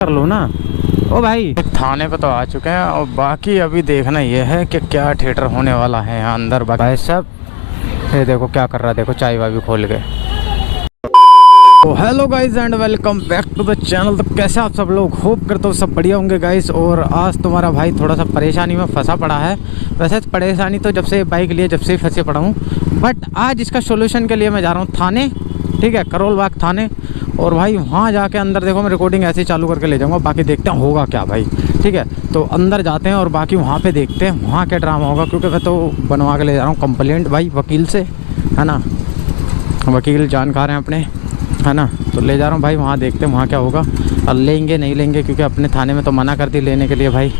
कर लो ना। ओ भाई थाने पे तो आ चुके हैं और बाकी अभी देखना ये है कि क्या थिएटर होने वाला है यहाँ अंदर। भाई साहब ये देखो क्या कर रहा है, देखो चाय वाय भी खोल के। तो hello guys and welcome back to the channel. तो कैसे आप सब लोग, होप करते हो सब बढ़िया होंगे गाइस। और आज तुम्हारा भाई थोड़ा सा परेशानी में फंसा पड़ा है। वैसे परेशानी तो जब से बाइक लिए जब से ही फंसे पड़ा हूँ, बट आज इसका सोल्यूशन के लिए मैं जा रहा हूँ थाने, ठीक है, करोल बाग थाने। और भाई वहाँ जाके अंदर देखो मैं रिकॉर्डिंग ऐसे ही चालू करके ले जाऊँगा, बाकी देखते हैं होगा क्या भाई, ठीक है। तो अंदर जाते हैं और बाकी वहाँ पे देखते हैं वहाँ क्या ड्रामा होगा, क्योंकि मैं तो बनवा के ले जा रहा हूँ कंप्लेंट भाई वकील से, है ना। वकील जानकार हैं अपने, है ना। तो ले जा रहा हूँ भाई, वहाँ देखते हैं वहाँ क्या होगा। और लेंगे नहीं लेंगे, क्योंकि अपने थाने में तो मना कर दी लेने के लिए भाई,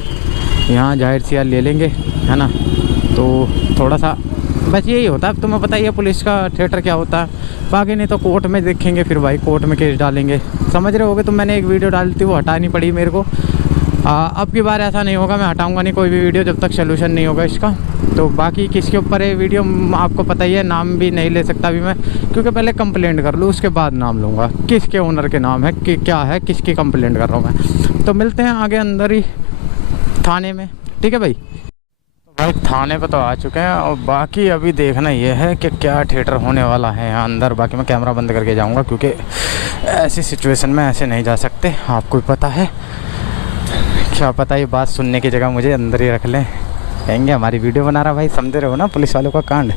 यहाँ जाहिर सी ले लेंगे, है ना। तो थोड़ा सा बस यही होता है। अब तुम्हें पता ही है पुलिस का थिएटर क्या होता है। बाकी नहीं तो कोर्ट में देखेंगे, फिर भाई कोर्ट में केस डालेंगे, समझ रहे होगे। तो मैंने एक वीडियो डाली थी, वो हटानी पड़ी मेरे को। अब की बार ऐसा नहीं होगा, मैं हटाऊंगा नहीं कोई भी वीडियो जब तक सोल्यूशन नहीं होगा इसका। तो बाकी किसके ऊपर है वीडियो आपको पता ही है, नाम भी नहीं ले सकता अभी मैं, क्योंकि पहले कंप्लेंट कर लूँ उसके बाद नाम लूँगा। किसके ओनर के नाम है कि क्या है, किसकी कंप्लेंट कर रहा हूँ मैं। तो मिलते हैं आगे अंदर ही थाने में, ठीक है भाई। भाई थाने पे तो आ चुके हैं और बाकी अभी देखना ये है कि क्या थिएटर होने वाला है यहाँ अंदर। बाकी मैं कैमरा बंद करके जाऊँगा, क्योंकि ऐसी सिचुएशन में ऐसे नहीं जा सकते, आपको भी पता है। क्या पता ये बात सुनने की जगह मुझे अंदर ही रख लें, कहेंगे हमारी वीडियो बना रहा भाई, समझ रहे हो ना पुलिस वालों का कांड।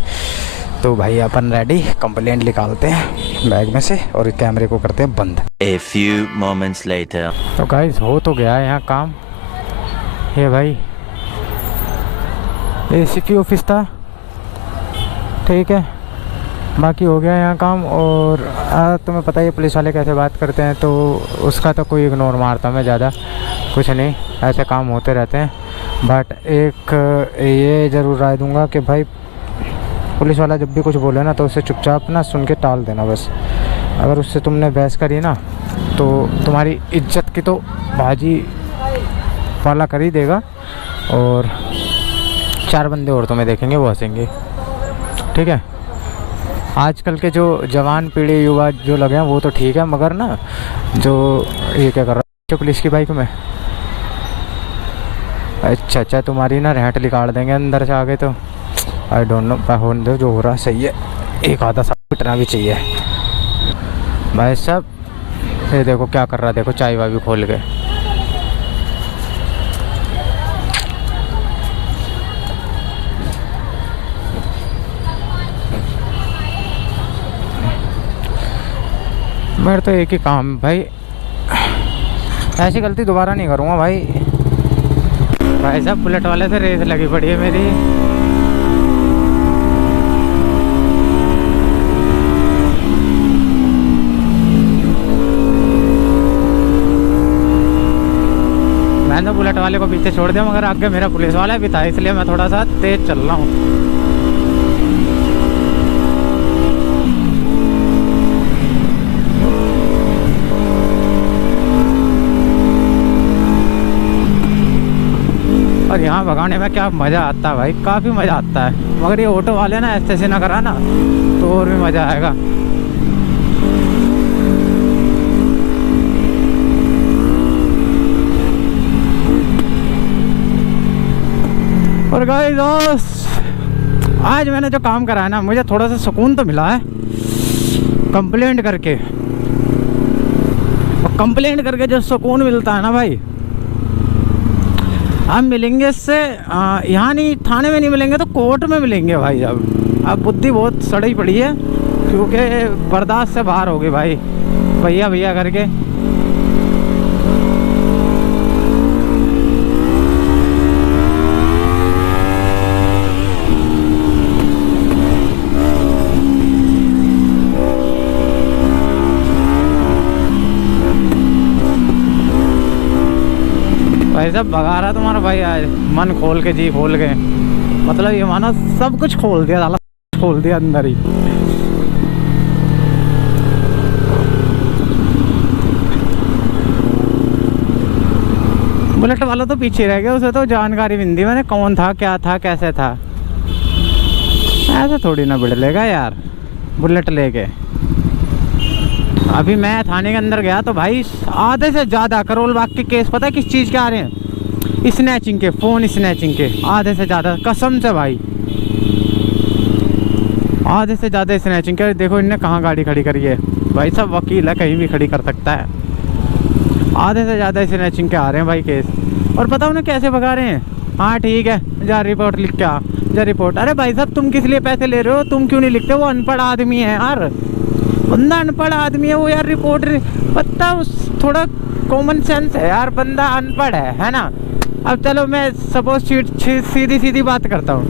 तो भाई अपन रेडी, कंप्लेंट निकालते हैं बैग में से और कैमरे को करते हैं बंद। A few moments later. तो गाइस हो तो गया है यहाँ काम। ये भाई ACP ऑफिस था, ठीक है, बाकी हो गया यहाँ काम। और तुम्हें पता ही है पुलिस वाले कैसे बात करते हैं, तो उसका तो कोई इग्नोर मारता मैं ज़्यादा, कुछ नहीं, ऐसे काम होते रहते हैं। बट एक ये ज़रूर राय दूंगा कि भाई पुलिस वाला जब भी कुछ बोले ना, तो उसे चुपचाप ना सुन के टाल देना बस। अगर उससे तुमने बहस करी ना, तो तुम्हारी इज्जत की तो बाजी वाला कर ही देगा, और 4 बंदे और तुम्हें देखेंगे वो हंसेंगे, ठीक है। आजकल के जो जवान पीढ़ी युवा जो लगे हैं वो तो ठीक है, मगर ना जो ये क्या कर रहा है पुलिस की बाइक में, अच्छा तुम्हारी ना रहट निकाल देंगे अंदर से आगे। तो आई डोंट नो, होने दो, जो हो रहा सही है, एक आधा सा पिटना भी चाहिए। भाई साहब ये देखो क्या कर रहा है, देखो चाय वाय भी खोल के। मेरा तो एक ही काम भाई, ऐसी गलती दोबारा नहीं करूँगा भाई। भाई साहब बुलेट वाले से रेस लगी पड़ी है मेरी। मैंने तो बुलेट वाले को पीछे छोड़ दिया, मगर आगे मेरा पुलिस वाला भी था, इसलिए मैं थोड़ा सा तेज चल रहा हूँ। और यहाँ भगाने में क्या मज़ा आता है भाई, काफ़ी मज़ा आता है। मगर ये ऑटो वाले ना ऐसे ना करा ना, तो और भी मज़ा आएगा। और गाइस दोस्त, आज मैंने जो काम करा है ना, मुझे थोड़ा सा सुकून तो मिला है कंप्लेंट करके। और कंप्लेंट करके जो सुकून मिलता है ना भाई, हम मिलेंगे इससे यहाँ नहीं, थाने में नहीं मिलेंगे तो कोर्ट में मिलेंगे भाई। अब बुद्धि बहुत सड़ी पड़ी है, क्योंकि बर्दाश्त से बाहर हो गई भाई, भैया भैया करके। भाई साहब भगा रहा तुम्हारा भाई आज, मन खोल के, जी खोल के, मतलब ये मानो सब कुछ खोल दिया, साला खोल दिया अंदर ही। बुलेट वाला तो पीछे रह गया, उसे तो जानकारी भी नहीं दी मैंने, कौन था, क्या था, कैसे था। ऐसे थोड़ी ना बिड़ लेगा यार बुलेट लेके। अभी मैं थाने के अंदर गया तो भाई आधे से ज़्यादा करोल बाग के केस पता है किस चीज़ के आ रहे हैं? स्नैचिंग के, फ़ोन स्नैचिंग के, आधे से ज़्यादा, कसम से भाई आधे से ज़्यादा स्नैचिंग के। देखो इनने कहाँ गाड़ी खड़ी करी है भाई साहब, वकील है कहीं भी खड़ी कर सकता है। आधे से ज़्यादा स्नैचिंग के आ रहे हैं भाई केस। और पता उन्हें कैसे भगा रहे हैं? हाँ ठीक है, जा रिपोर्ट लिख के आ, जा रिपोर्ट। अरे भाई साहब तुम किस लिए पैसे ले रहे हो? तुम क्यों नहीं लिखते? वो अनपढ़ आदमी है यार, बंदा अनपढ़ आदमी है वो यार। रिपोर्ट पता उस थोड़ा कॉमन सेंस है यार, बंदा अनपढ़ है ना। अब चलो मैं सपोज सीधी सीधी बात करता हूँ,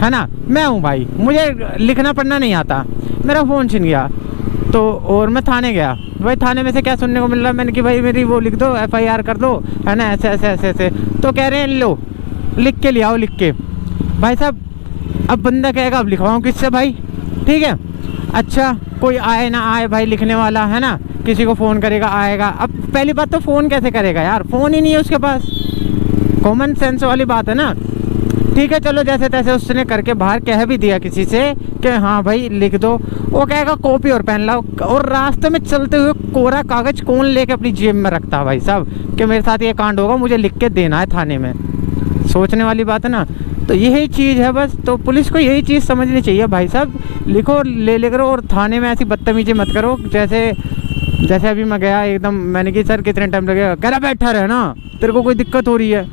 है ना। मैं हूँ भाई, मुझे लिखना पढ़ना नहीं आता, मेरा फ़ोन छिन गया तो, और मैं थाने गया भाई, थाने में से क्या सुनने को मिल रहा है? मैंने कि भाई मेरी वो लिख दो, FIR कर दो, है ना, ऐसे ऐसे ऐसे ऐसे। तो कह रहे हैं लो लिख के ले आओ, लिख के। भाई साहब अब बंदा कहेगा अब लिखवाऊँ किससे भाई? ठीक है, अच्छा कोई आए ना आए भाई लिखने वाला, है ना, किसी को फ़ोन करेगा आएगा। अब पहली बात तो फ़ोन कैसे करेगा यार, फ़ोन ही नहीं है उसके पास, कॉमन सेंस वाली बात है ना। ठीक है चलो जैसे तैसे उसने करके बाहर कह भी दिया किसी से कि हाँ भाई लिख दो, वो कहेगा कॉपी और पेन लाओ। और रास्ते में चलते हुए कोरा कागज़ कौन लेके अपनी जेब में रखता है भाई साहब कि मेरे साथ ये कांड होगा, मुझे लिख के देना है थाने में? सोचने वाली बात है ना। तो यही चीज़ है बस, तो पुलिस को यही चीज़ समझनी चाहिए भाई साहब, लिखो ले करो, और थाने में ऐसी बदतमीजी मत करो। जैसे अभी मैं गया एकदम, मैंने कि सर कितने टाइम लगेगा? कह रहा बैठा रहे ना, तेरे को कोई दिक्कत हो रही है?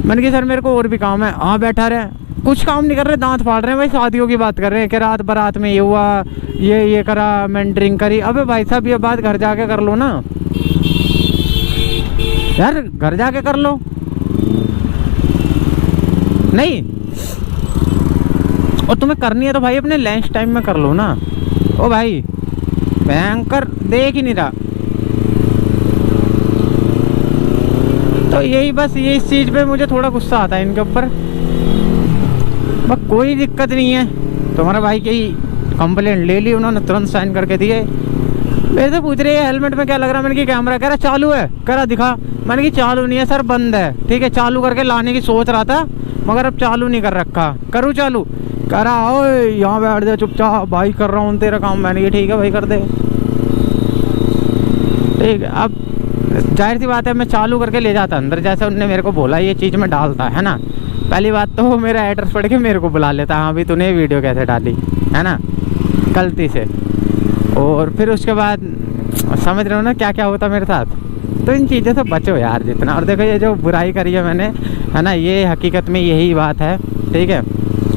मैंने कहा सर मेरे को और भी काम है। हाँ बैठा रहे, कुछ काम नहीं कर रहे, दांत फाड़ रहे हैं भाई, शादियों की बात कर रहे हैं कि रात बारात में ये हुआ, ये करा, मैंने ड्रिंक करी। अबे भाई साहब ये बात घर जाके कर लो ना यार, घर जाके कर लो। नहीं, और तुम्हें करनी है तो भाई अपने लंच टाइम में कर लो ना। ओ भाई भयंकर देख ही नहीं रहा। तो यही बस, ये इस चीज़ पे मुझे थोड़ा गुस्सा आता है इनके ऊपर। बस कोई दिक्कत नहीं है, तुम्हारा भाई की कंप्लेंट ले ली उन्होंने, तुरंत साइन करके दिए। मेरे से पूछ रही है हेलमेट में क्या लग रहा है? मैंने कि कैमरा। कह रहा चालू है। कह रहा दिखा। मैंने कि चालू नहीं है सर, बंद है। ठीक है, चालू करके लाने की सोच रहा था मगर अब चालू नहीं कर रखा, करूँ चालू? कह रहा ओए यहाँ बैठ जा चुपचाप, भाई कर रहा हूँ तेरा काम। मैंने कि ठीक है भाई कर दे। ठीक है, अब जाहिर सी बात है मैं चालू करके ले जाता अंदर, जैसे उनने मेरे को बोला ये चीज़ में डालता है ना। पहली बात तो मेरा एड्रेस पढ़ के मेरे को बुला लेता, हाँ भाई तूने वीडियो कैसे डाली, है ना, गलती से। और फिर उसके बाद समझ रहे हो ना क्या क्या होता मेरे साथ। तो इन चीज़ों से बचो यार जितना। और देखो ये जो बुराई करी है मैंने, है ना, ये हकीकत में यही बात है। ठीक है,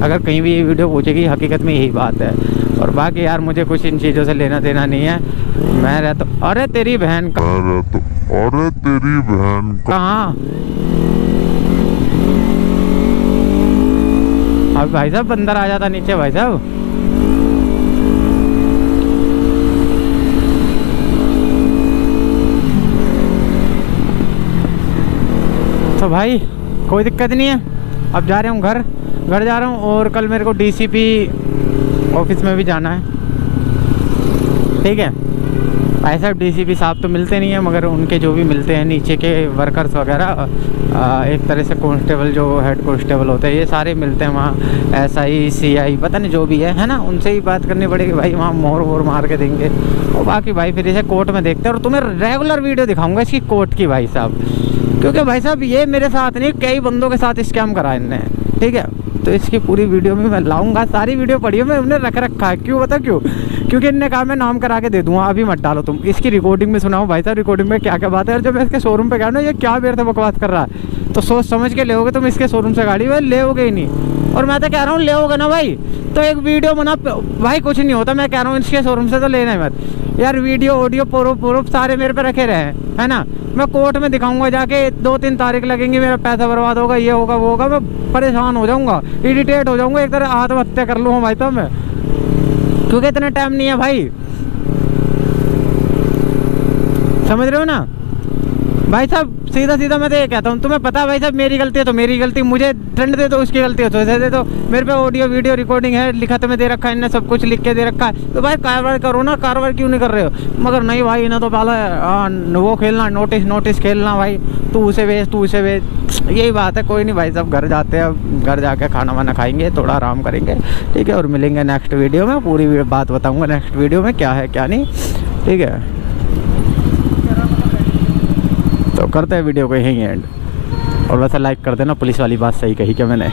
अगर कहीं भी ये वीडियो पूछेगी हकीकत में यही बात है। और बाकी यार मुझे कुछ इन चीज़ों से लेना देना नहीं है। मैं रहता, अरे तेरी बहन का, अरे तेरी बहन कहाँ? अब भाई साहब बंदर आ जाता नीचे भाई साहब। तो भाई कोई दिक्कत नहीं है, अब जा रहा हूँ घर जा रहा हूँ। और कल मेरे को DCP ऑफिस में भी जाना है। ठीक है भाई साहब, DCP साहब तो मिलते नहीं है मगर उनके जो भी मिलते हैं नीचे के वर्कर्स वगैरह, एक तरह से कांस्टेबल जो हेड कांस्टेबल होते हैं ये सारे मिलते हैं वहाँ। SI CI पता नहीं जो भी है ना, उनसे ही बात करनी पड़ेगी भाई, वहाँ मोर वोर मार के देंगे। और बाकी भाई फिर इसे कोर्ट में देखते हैं। और तुम्हें रेगुलर वीडियो दिखाऊंगा इसकी कोर्ट की भाई साहब, क्योंकि भाई साहब ये मेरे साथ नहीं कई बंदों के साथ स्कैम करा इनने। ठीक है, तो इसकी पूरी वीडियो में मैं लाऊंगा। सारी वीडियो पढ़ी है, मैं उन्हें रख रखा है। क्यों बता क्यों? क्योंकि इनने कहा मैं नाम करा के दे दूंगा, अभी मत डालो तुम। इसकी रिकॉर्डिंग में सुनाओ भाई साहब, रिकॉर्डिंग में क्या क्या बात है। और जब मैं इसके शोरूम पे गया ना, ये क्या मेरे से बकवास कर रहा है, तो सोच समझ के ले तुम इसके शोरूम से गाड़ी। भाई ले ही नहीं। और मैं तो कह रहा हूँ ले ना भाई, तो एक वीडियो बना भाई, कुछ नहीं होता। मैं कह रहा हूँ इसके शोरूम से तो लेना मत यार। वीडियो ऑडियो प्रूफ सारे मेरे पे रखे रहे, है ना। मैं कोर्ट में दिखाऊंगा जाके, 2-3 तारीख लगेंगी, मेरा पैसा बर्बाद होगा, ये होगा वो होगा, मैं परेशान हो जाऊंगा, इरिटेट हो जाऊंगा, एक तरह आत्महत्या कर लूँगा भाई। तो मैं, क्योंकि इतना टाइम नहीं है भाई, समझ रहे हो ना भाई साहब। सीधा सीधा मैं तो ये कहता हूँ, तुम्हें पता है भाई साहब मेरी गलती है तो मेरी गलती, मुझे दंड दे दो, उसकी गलती है तो दे दो। मेरे पे ऑडियो वीडियो रिकॉर्डिंग है, लिखा तुम्हें दे रखा है, इनने सब कुछ लिख के दे रखा है। तो भाई कार्रवाई करो ना, कार्रवाई क्यों नहीं कर रहे हो? मगर नहीं भाई, इन्हें तो पहले वो खेलना, नोटिस खेलना भाई, तू उसे बेच। यही बात है। कोई नहीं भाई साहब, घर जाते हैं, घर जाके खाना वाना खाएंगे, थोड़ा आराम करेंगे। ठीक है, और मिलेंगे नेक्स्ट वीडियो में, पूरी बात बताऊँगा नेक्स्ट वीडियो में क्या है क्या नहीं। ठीक है, तो करते हैं वीडियो को यहीं एंड। और वैसे लाइक कर देना, पुलिस वाली बात सही कही क्या मैंने।